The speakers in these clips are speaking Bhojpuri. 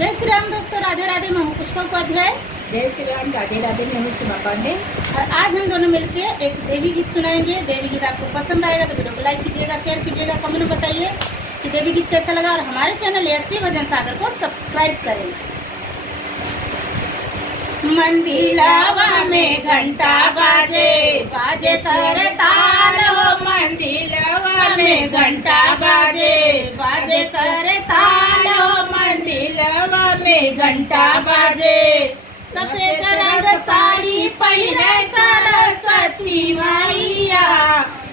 जय श्री राम दोस्तों, राधे राधे। मैं हूँ पुष्पा उपाध्याय। जय श्री राम, राधे राधे। मैं हूँ सीमा पांडे और आज हम दोनों मिलके एक देवी गीत सुनाएंगे। देवी गीत आपको पसंद आएगा तो वीडियो को लाइक कीजिएगा, शेयर कीजिएगा, कमेंट में बताइए कि देवी गीत कैसा लगा और हमारे चैनल एसपी भजन सागर को सब्सक्राइब करें। मंदिलावा में घंटा बाजे बाजे कर ताल हो, मंदिलवा में घंटा बाजे बाजे कर ताल हो, मंदिलवा में घंटा बाजे। सफेद रंग साड़ी पहिरे सरस्वती मैया,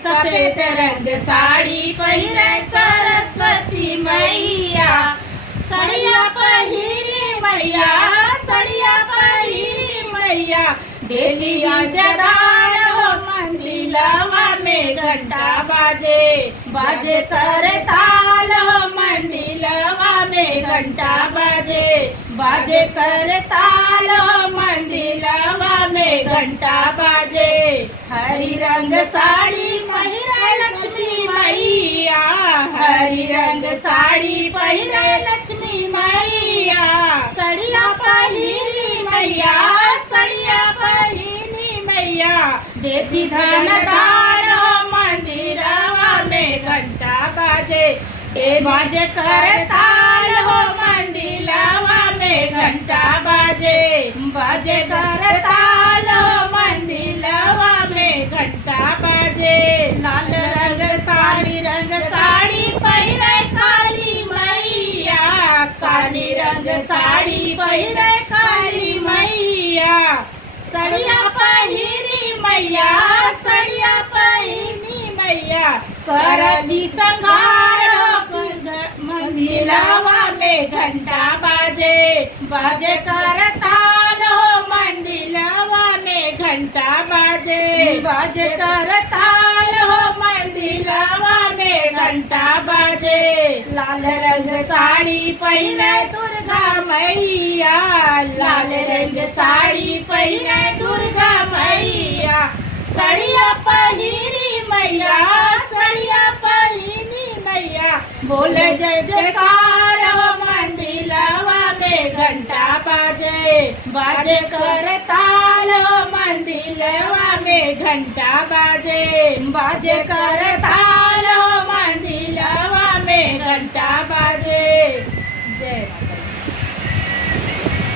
सफेद रंग साड़ी पहिरे सरस्वती मैया। सड़िया पहिरी मैया, सड़िया पहिरी मैया, डेलिया जदान हो, मंदिलवा में घंटा बाजे बाजे कर ताल हो, मंदिलवा में घंटा बाजे बाजे कर ताल हो, मंदिलवा में घंटा बाजे। हरी रंग साड़ी पहिरे लक्ष्मी मैया, हरी रंग साड़ी पहिरे लक्ष्मी मैया। सड़िया पहिरी मैया, सड़िया पहिरी मैया, देती धन दान हो, मंदिरवा में घंटा बाजे बाजे कर ताल हो, मंदिलवा में घंटा बाजे बाजे कर ताल हो, मंदिलवा में घंटा बाजे। लाल रंग साड़ी पहिरे काली मैया, काली रंग साड़ी पहिरे काली मैया। सड़िया पहिरी मैया, सड़िया पहिरी मैया, करली संघार हो, मंदिलवा में घंटा बाजे बाजे कर ताल हो, मंदिलवा में घंटा बाजे बाजे कर ताल हो, मंदिलवा में घंटा बाजे। लाल रंग साड़ी पहिरे दुर्गा मैया, लाल रंग साड़ी पहिरे दुर्गा मैया। सड़िया पहिरी मैया, सड़िया पहिरी मैया, बोले जय जयकार हो, मंदिलवा में घंटा बाजे बाजे कर ताल हो, मंदिलवा में घंटा बाजे बाजे कर ताल हो, मंदिलवा में घंटा बाजे।